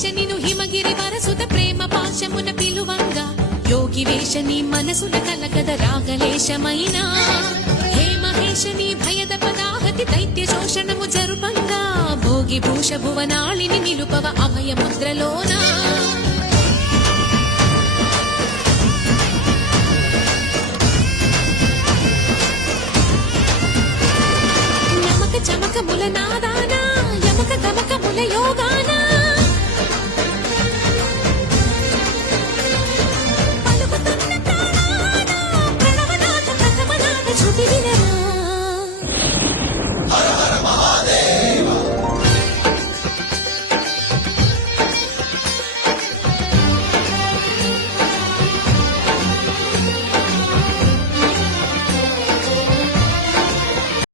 వేష నిను హిమగిరి వరసుత ప్రేమ పాశమున పిలువంగా యోగి వేష నీ మనసుల కలకద రాగలేశమైనా హే మహేష నీ భయద పదాహతి దైత్య శోషణము జరుపంగా భోగి భూష భువనాళిని నిలుపవ అభయ ముద్రలోనా చమకముల నాదానా యమక గమకముల యోగా